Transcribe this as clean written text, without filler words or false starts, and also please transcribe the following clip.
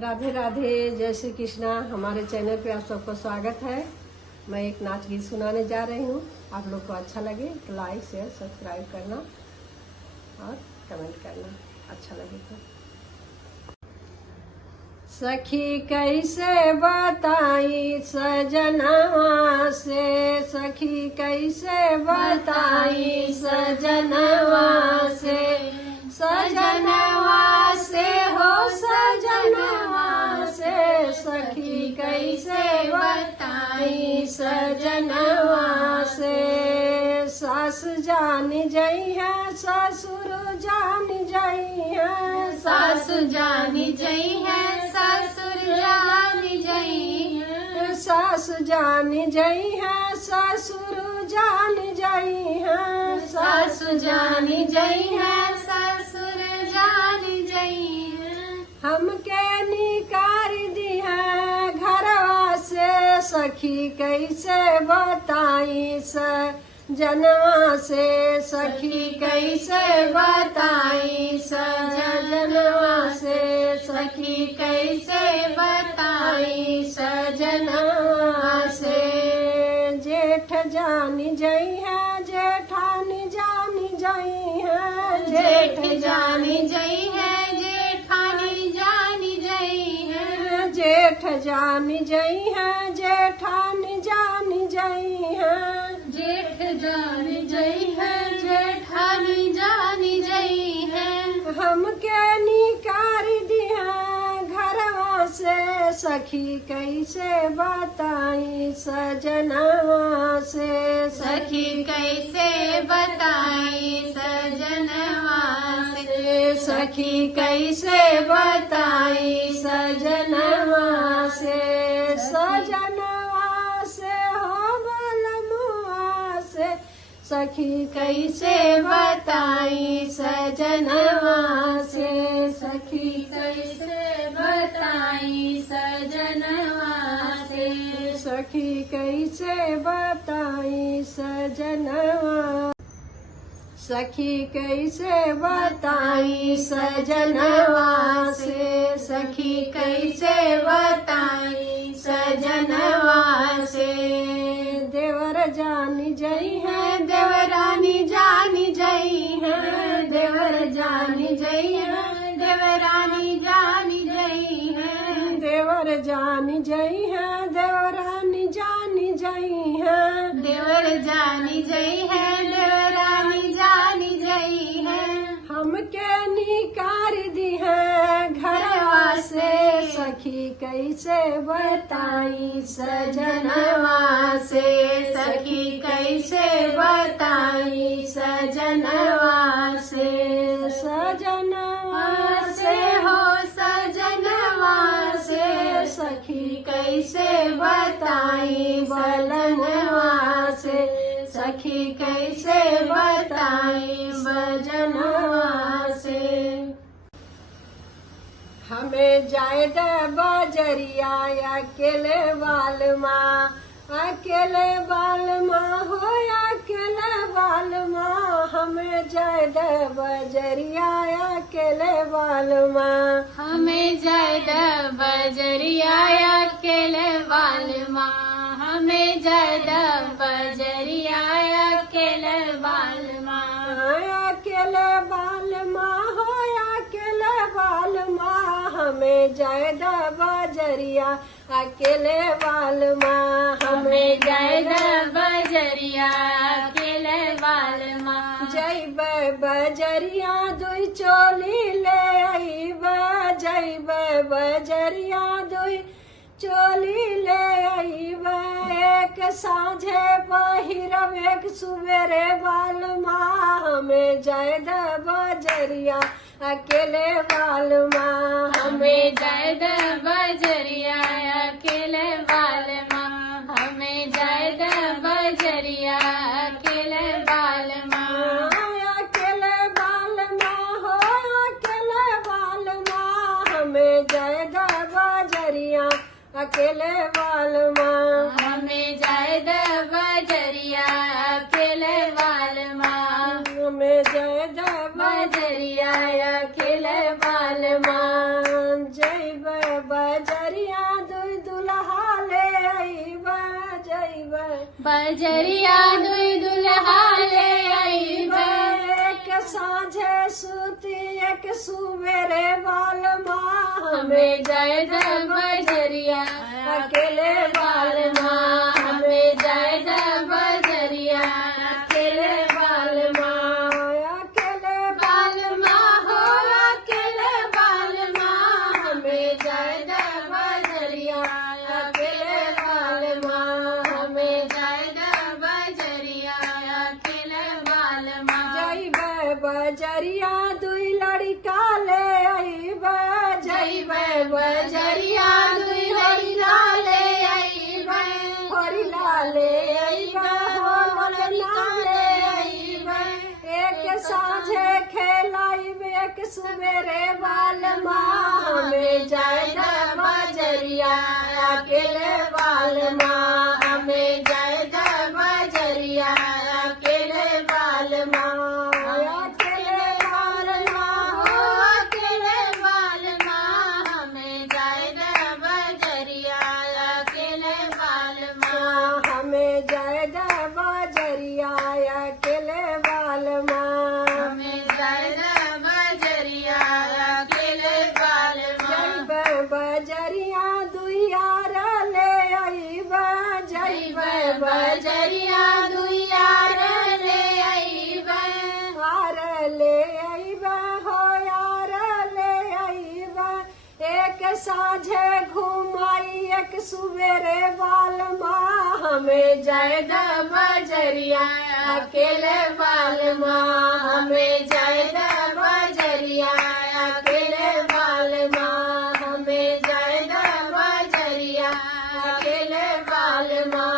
राधे राधे, जय श्री कृष्णा। हमारे चैनल पे आप सबका स्वागत है। मैं एक नाच गीत सुनाने जा रही हूँ। आप लोग को अच्छा लगे तो लाइक शेयर सब्सक्राइब करना और कमेंट करना अच्छा लगे तो। सखी कैसे बताई सजनवा से, सखी कैसे बताई सजनवा से, सजनवा से हो सजनवा से, सखी कैसे बताई सजनवा से। सास जान जई है ससुर जान जई है, सास जान जई है ससुर जान जई है, सास जान जई है ससुर जान जई है, सास जान जई है ससुर जान जई है। हमके निकार दी है घरवा से, सखी कैसे बताई सजनवा से, सखी कैसे बताई सजनवा से, सखी कैसे बताई सजनवा से। जेठ जान जई है जेठानी जान जई है, जेठ जान जई है जेठानी जान जई है, जेठ जान जई है जेठानी जान जई है, जेठ जान जई है जेठानी जान जई है। हमके निकार दिया घरवा से, सखी कैसे बताई सजनवा से, सखी कैसे बताई सजनवा से, सखी कैसे बताई सजनवा से, सजनवा से हो बलमुआ से, सखी कैसे बताई सजनवा से, सखी कैसे बताई सजनवा से, सखी कैसे बताई सजनवा, सखी कैसे बताई सजनवा से, सखी कैसे बताई सजनवा से। देवर जान जई है देवरानी जान जई है, देवर जान जई है देवरानी जान जई है, देवर जान जई है देवरानी जान जई है, देवर जान जई है देवरानी जान जई है। हमके निकार दी है घरवा से, सखी कैसे बताई सजनवा से, सखी कैसे बताई सजनवा से, सजनवा से हो सजनवा से, सखी कैसे बताई बलनवा से, सखी कैसे बताई बजनवा से। हमें जायद बजरिया अकेले बाल माँ, अकेले बाल माँ हो अकेले बाल माँ, हमें जायद बजरिया अकेले बाल माँ, हमें ज्यादा बजरिया अकेले बाल माँ, हमें ज्यादा बजरिया अकेले बाल माँ, अकेले बाल माँ हो अकेले बाल माँ, हमें जायदा बजरिया अकेले बाल माँ, हमें ज्यादा बजरिया अकेले बाल माँ। जैब बजरिया दुई चोली ले आईब, जैब बजरिया दुई चोली ले आईब, एक साँझे पहिरब एक सुबेरे बाल माँ, हमें जायदा बजरिया अकेले बाल माँ, हमें ज्यादा बजरिया अकेले बाल माँ, हमें ज्यादा बजरिया अकेले बाल माँ, अकेले बाल माँ हो अकेले बाल माँ, हमें जायदा बजरिया अकेले बाल माँ, हमें ज्यादा बजरिया अकेले बाल माँ, हमें जायदा बजरिया अकेले बाल माँ। जय बजरिया दुई दुल्हा ले आईबे एक साँझे सूती एक सुबेरे बाल माँ हमें जाए द बजरिया अकेले बाल माँ हमें जाए द बजरिया अकेले बाल माँ अकेले बाल माँ हो अकेले बाल माँ हमें जाए द बजरिया अकेले बाल माँ हमें जाए द बजरिया अकेले बाल माँ जइबे बजरिया दुई लड़का ले आइबे जइबे बजरिया दुई हरिला ले आईबे हरिला ले आइबे हो ललना ले आइबे एक साँझे खेलाइबे एक सुबेरे बाल माँ हमें जाए द बजरिया अकेले बाल माँ हमें जाए द बजरिया अकेले बाल माँ अकेले बाल माँ हो अकेले बाल माँ हमें जाए द बजरिया अकेले बाल माँ हमें जाए द बजरिया अकेले बाल माँ हमें जाए द बजरिया अकेले बाल माँ जइबे बजरिया दुइयार ले आइबे जइबे बजरिया दुइयार ले आईबे हार ले आइबे हो यार ले आइबे एक साँझे घुमाई एक सुबेरे बाल माँ हमें जाए द बजरिया अकेले बाल माँ हमें जाए द बजरिया अकेले बाल माँ हमें जाए द बजरिया अकेले बाल माँ